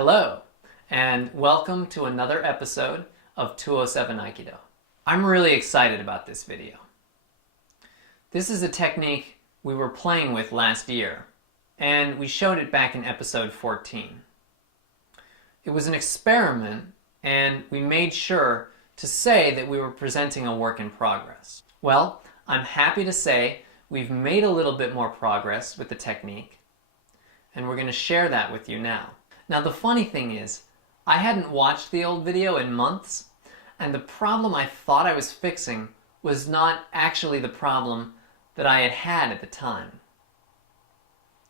Hello, and welcome to another episode of 207 Aikido. I'm really excited about this video. This is a technique we were playing with last year, and we showed it back in episode 14. It was an experiment, and we made sure to say that we were presenting a work in progress. Well, I'm happy to say we've made a little bit more progress with the technique, and we're going to share that with you now. Now the funny thing is, I hadn't watched the old video in months, and the problem I thought I was fixing was not actually the problem that I had had at the time.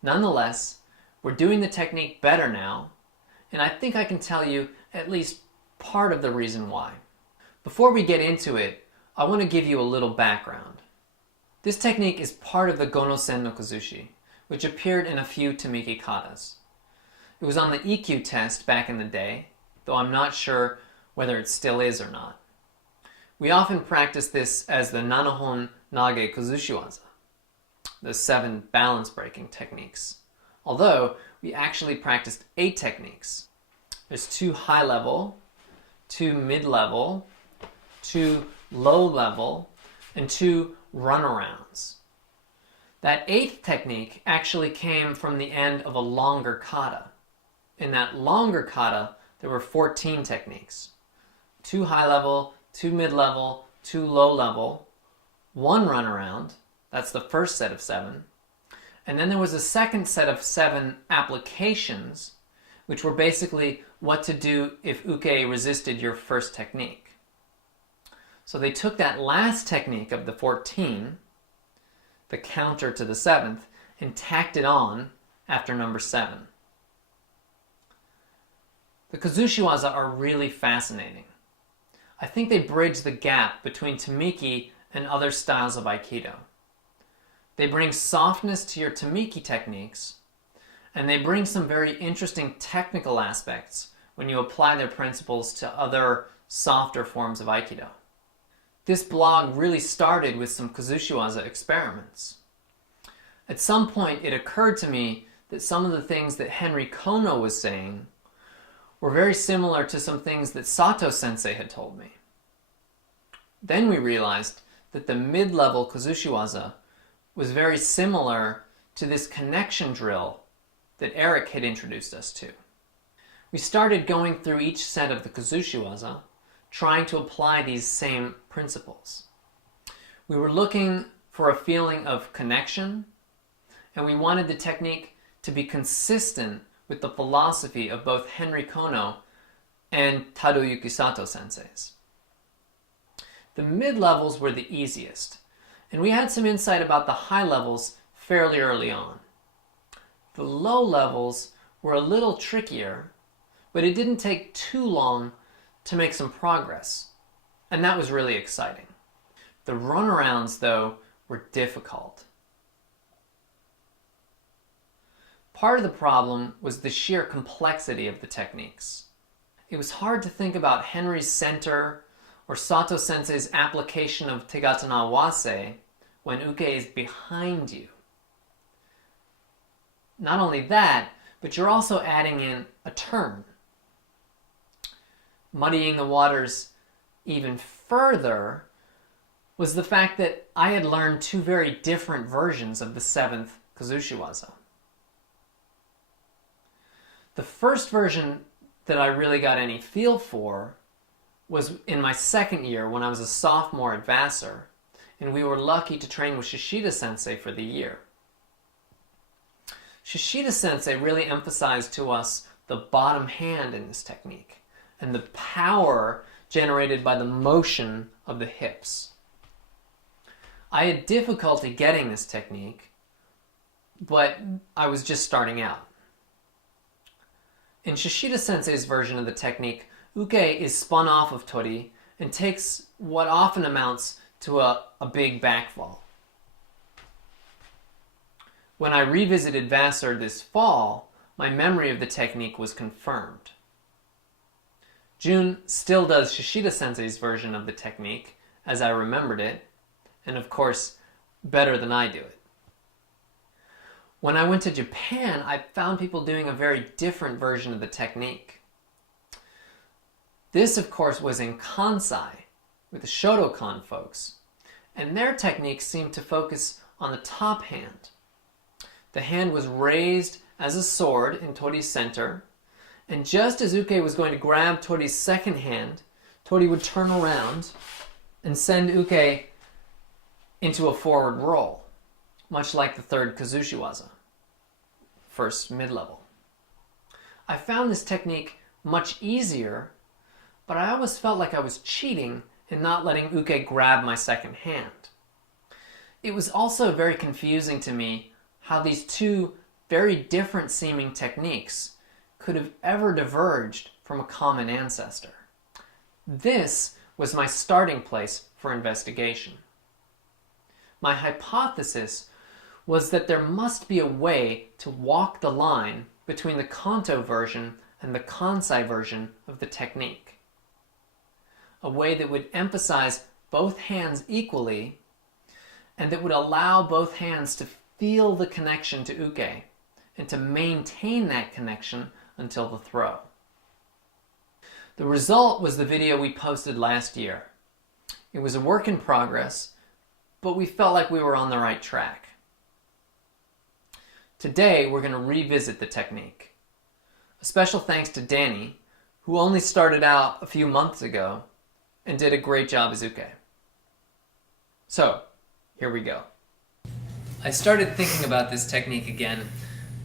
Nonetheless, we're doing the technique better now, and I think I can tell you at least part of the reason why. Before we get into it, I want to give you a little background. This technique is part of the Gono-sen no Kozushi, which appeared in a few Tamiki katas. It was on the EQ test back in the day, though I'm not sure whether it still is or not. We often practice this as the Nanohon Nage Kozushiwaza, the 7 balance breaking techniques. Although, we actually practiced 8 techniques. There's 2 high level, 2 mid level, 2 low level, and 2 runarounds. That 8th technique actually came from the end of a longer kata. In that longer kata, there were 14 techniques. 2 high level, 2 mid level, 2 low level, 1 runaround, that's the first set of 7. And then there was a second set of 7 applications, which were basically what to do if uke resisted your first technique. So they took that last technique of the 14, the counter to the 7th, and tacked it on after number 7. The Kozushiwaza are really fascinating. I think they bridge the gap between Tamiki and other styles of Aikido. They bring softness to your Tamiki techniques, and they bring some very interesting technical aspects when you apply their principles to other softer forms of Aikido. This blog really started with some Kozushiwaza experiments. At some point it occurred to me that some of the things that Henry Kono was saying were very similar to some things that Sato Sensei had told me. Then we realized that the mid-level Kozushiwaza was very similar to this connection drill that Eric had introduced us to. We started going through each set of the Kozushiwaza, trying to apply these same principles. We were looking for a feeling of connection, and we wanted the technique to be consistent with the philosophy of both Henry Kono and Tadayuki Sato senseis. The mid-levels were the easiest, and we had some insight about the high levels fairly early on. The low levels were a little trickier, but it didn't take too long to make some progress, and that was really exciting. The runarounds, though, were difficult. Part of the problem was the sheer complexity of the techniques. It was hard to think about Henry's center or Sato Sensei's application of Tegatana Wase when uke is behind you. Not only that, but you're also adding in a turn. Muddying the waters even further was the fact that I had learned 2 very different versions of the 7th Kozushiwaza. The first version that I really got any feel for was in my 2nd year when I was a sophomore at Vassar, and we were lucky to train with Shishida Sensei for the year. Shishida Sensei really emphasized to us the bottom hand in this technique and the power generated by the motion of the hips. I had difficulty getting this technique, but I was just starting out. In Shishida Sensei's version of the technique, uke is spun off of tori and takes what often amounts to a big backfall. When I revisited Vassar this fall, my memory of the technique was confirmed. Jun still does Shishida Sensei's version of the technique, as I remembered it, and of course, better than I do it. When I went to Japan, I found people doing a very different version of the technique. This, of course, was in Kansai, with the Shotokan folks, and their technique seemed to focus on the top hand. The hand was raised as a sword in Tori's center, and just as Uke was going to grab Tori's second hand, Tori would turn around and send Uke into a forward roll, much like the third Kazushiwaza, first mid-level. I found this technique much easier, but I always felt like I was cheating in not letting Uke grab my second hand. It was also very confusing to me how these two very different seeming techniques could have ever diverged from a common ancestor. This was my starting place for investigation. My hypothesis was that there must be a way to walk the line between the Kanto version and the Kansai version of the technique. A way that would emphasize both hands equally and that would allow both hands to feel the connection to Uke and to maintain that connection until the throw. The result was the video we posted last year. It was a work in progress, but we felt like we were on the right track. Today, we're going to revisit the technique. A special thanks to Danny, who only started out a few months ago and did a great job as Uke. So, here we go. I started thinking about this technique again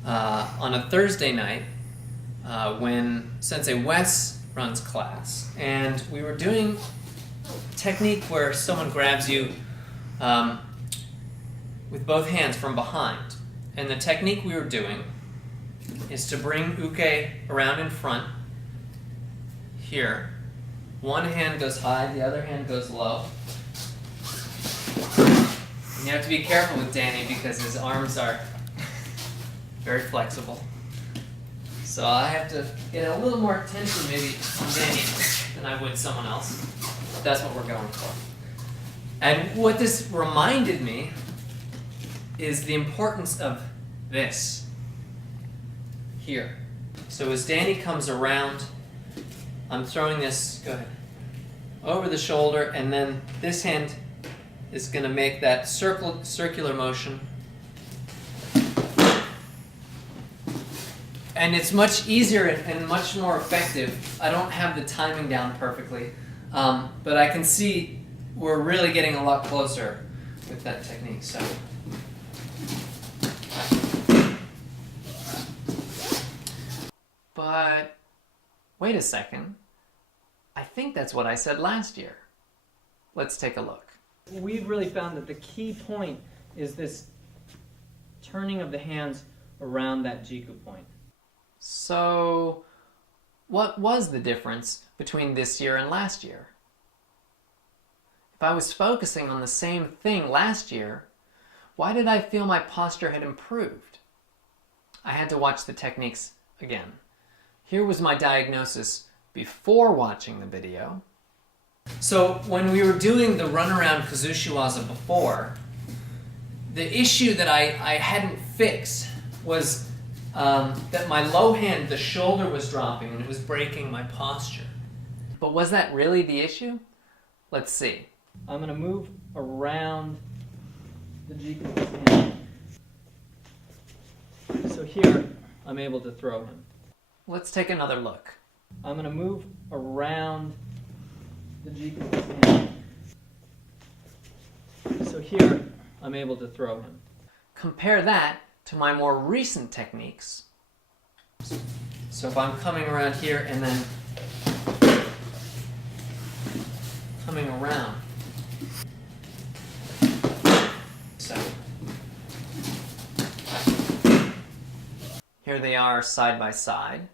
on a Thursday night when Sensei Wes runs class, and we were doing a technique where someone grabs you with both hands from behind. And the technique we were doing is to bring Uke around in front here. One hand goes high, the other hand goes low. And you have to be careful with Danny because his arms are very flexible. So I have to get a little more attention maybe on Danny than I would someone else. That's what we're going for. And what this reminded me is the importance of this here. So as Danny comes around, I'm throwing this, go ahead, over the shoulder, and then this hand is going to make that circular motion. And it's much easier and much more effective. I don't have the timing down perfectly, but I can see we're really getting a lot closer with that technique. So, but wait a second. I think that's what I said last year. Let's take a look. We've really found that the key point is this turning of the hands around that Jiku point. So, what was the difference between this year and last year? If I was focusing on the same thing last year, why did I feel my posture had improved? I had to watch the techniques again. Here was my diagnosis before watching the video. So when we were doing the runaround Kazushiwaza before, the issue that I hadn't fixed was that my low hand, the shoulder was dropping and it was breaking my posture. But was that really the issue? Let's see. I'm going to move around the Jiku hand. So here, I'm able to throw him. Let's take another look. I'm going to move around the Jiku hand. So here, I'm able to throw him. Compare that to my more recent techniques. So if I'm coming around here and then coming around. So here they are side by side.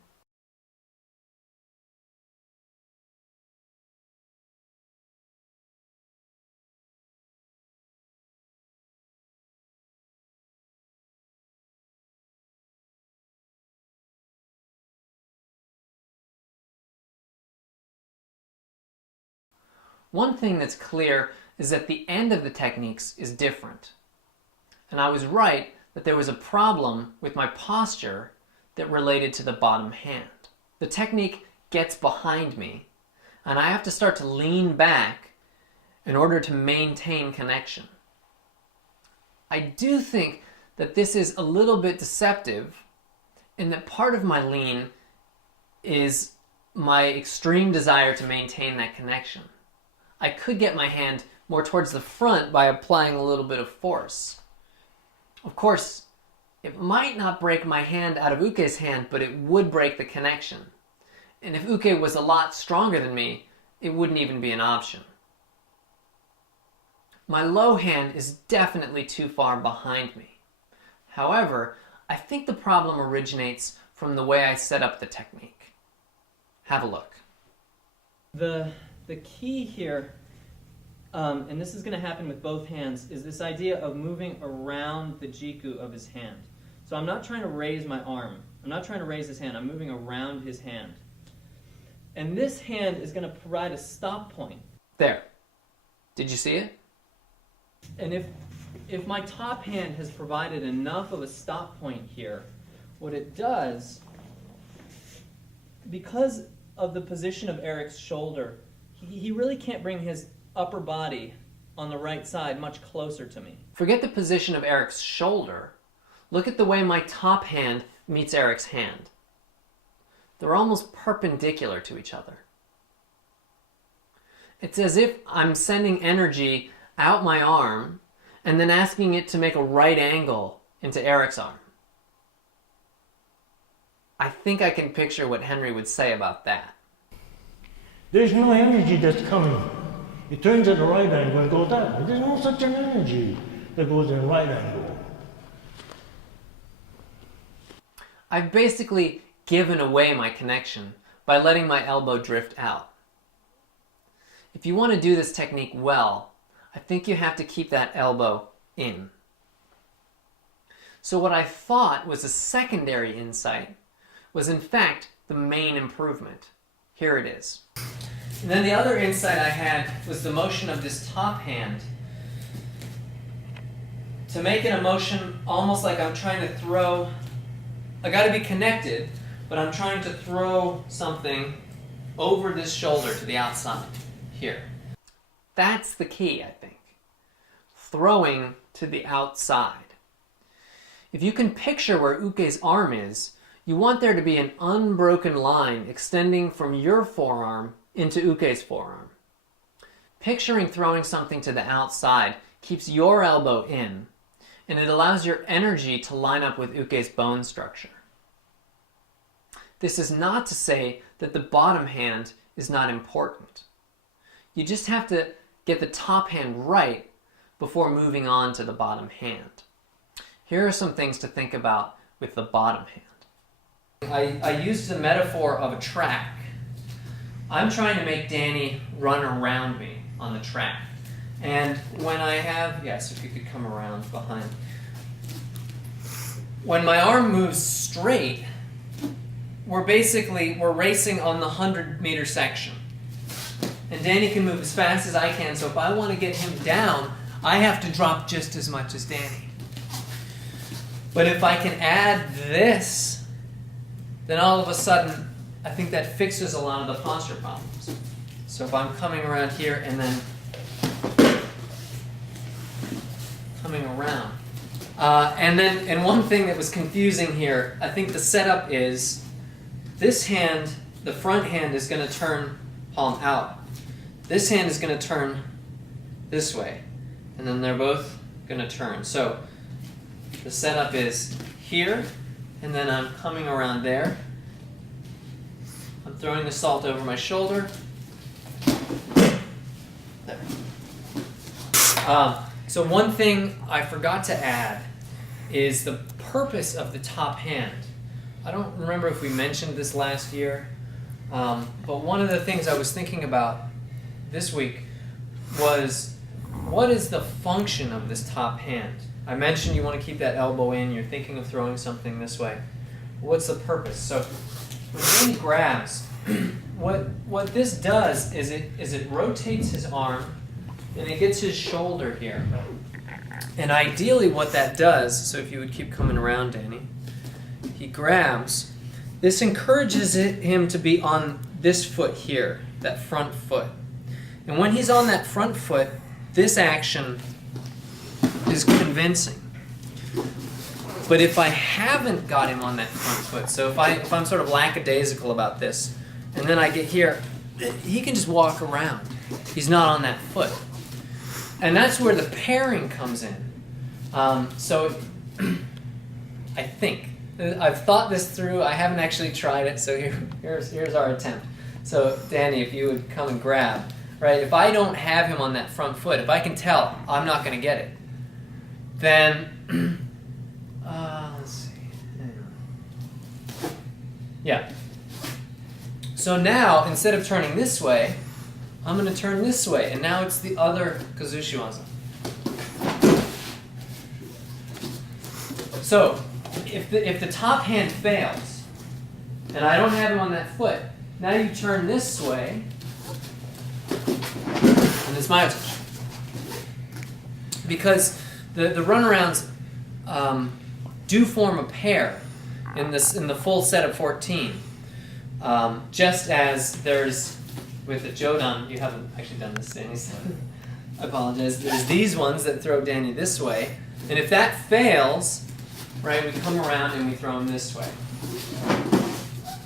One thing that's clear is that the end of the techniques is different. And I was right that there was a problem with my posture that related to the bottom hand. The technique gets behind me, and I have to start to lean back in order to maintain connection. I do think that this is a little bit deceptive in that part of my lean is my extreme desire to maintain that connection. I could get my hand more towards the front by applying a little bit of force. Of course, it might not break my hand out of Uke's hand, but it would break the connection. And if Uke was a lot stronger than me, it wouldn't even be an option. My low hand is definitely too far behind me. However, I think the problem originates from the way I set up the technique. Have a look. The key here, and this is going to happen with both hands, is this idea of moving around the jiku of his hand. So I'm not trying to raise my arm. I'm not trying to raise his hand. I'm moving around his hand. And this hand is going to provide a stop point. There. Did you see it? And if my top hand has provided enough of a stop point here, what it does, because of the position of Eric's shoulder, he really can't bring his upper body on the right side much closer to me. Forget the position of Eric's shoulder. Look at the way my top hand meets Eric's hand. They're almost perpendicular to each other. It's as if I'm sending energy out my arm and then asking it to make a right angle into Eric's arm. I think I can picture what Henry would say about that. There's no energy that's coming. It turns at a right angle and goes that way. There's no such an energy that goes in a right angle. I've basically given away my connection by letting my elbow drift out. If you want to do this technique well, I think you have to keep that elbow in. So what I thought was a secondary insight was in fact the main improvement. Here it is. And then the other insight I had was the motion of this top hand to make it a motion almost like I'm trying to throw. I got to be connected, but I'm trying to throw something over this shoulder to the outside, here. That's the key, I think. Throwing to the outside. If you can picture where Uke's arm is, you want there to be an unbroken line extending from your forearm into Uke's forearm. Picturing throwing something to the outside keeps your elbow in, and it allows your energy to line up with Uke's bone structure. This is not to say that the bottom hand is not important. You just have to get the top hand right before moving on to the bottom hand. Here are some things to think about with the bottom hand. I used the metaphor of a track. I'm trying to make Danny run around me on the track. And when I have, yes, if you could come around behind. When my arm moves straight, we're racing on the 100-meter section. And Danny can move as fast as I can, so if I want to get him down, I have to drop just as much as Danny. But if I can add this, then all of a sudden, I think that fixes a lot of the posture problems. So if I'm coming around here and then coming around. And one thing that was confusing here, I think the setup is this hand, the front hand is going to turn palm out. This hand is going to turn this way. And then they're both going to turn. So the setup is here, and then I'm coming around there. I'm throwing the salt over my shoulder. There. So one thing I forgot to add is the purpose of the top hand. I don't remember if we mentioned this last year, but one of the things I was thinking about this week was, what is the function of this top hand? I mentioned you want to keep that elbow in, you're thinking of throwing something this way. What's the purpose? So when he grabs, what this does is it rotates his arm and it gets his shoulder here. And ideally what that does, so if you would keep coming around, Danny, he grabs, this encourages him to be on this foot here, that front foot. And when he's on that front foot, this action is convincing. But if I haven't got him on that front foot, so if I'm sort of lackadaisical about this, and then I get here, he can just walk around. He's not on that foot. And that's where the pairing comes in. So I think, I've thought this through, I haven't actually tried it, so here's our attempt. So Danny, if you would come and grab, right? If I don't have him on that front foot, if I can tell I'm not going to get it, then, let's see. Yeah. So now, instead of turning this way, I'm going to turn this way, and now it's the other Kazushiwaza. So, if the top hand fails, and I don't have him on that foot, now you turn this way, and it's my touch. Because the runarounds do form a pair in the full set of 14. Just as there's, with the Jodan, you haven't actually done this, Danny, so I apologize. There's these ones that throw Danny this way, and if that fails, right, we come around and we throw him this way.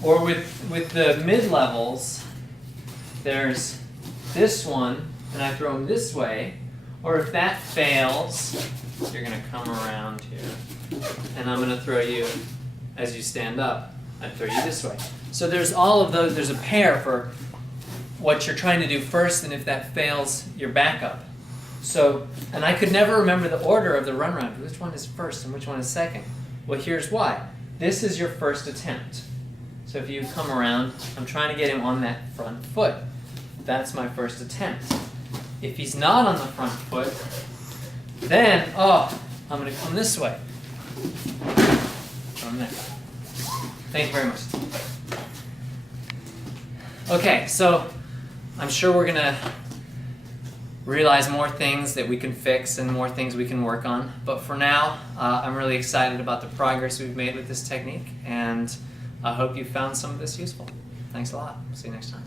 Or with the mid-levels, there's this one, and I throw him this way. Or if that fails, you're going to come around here, and I'm going to throw you, as you stand up, I throw you this way. So there's all of those, there's a pair for what you're trying to do first, and if that fails, you're back up. So, and I could never remember the order of the run round, which one is first and which one is second. Well, here's why. This is your first attempt. So if you come around, I'm trying to get him on that front foot. That's my first attempt. If he's not on the front foot, then, I'm going to come this way. From there. Thank you very much. Okay, so I'm sure we're going to realize more things that we can fix and more things we can work on. But for now, I'm really excited about the progress we've made with this technique, and I hope you found some of this useful. Thanks a lot. See you next time.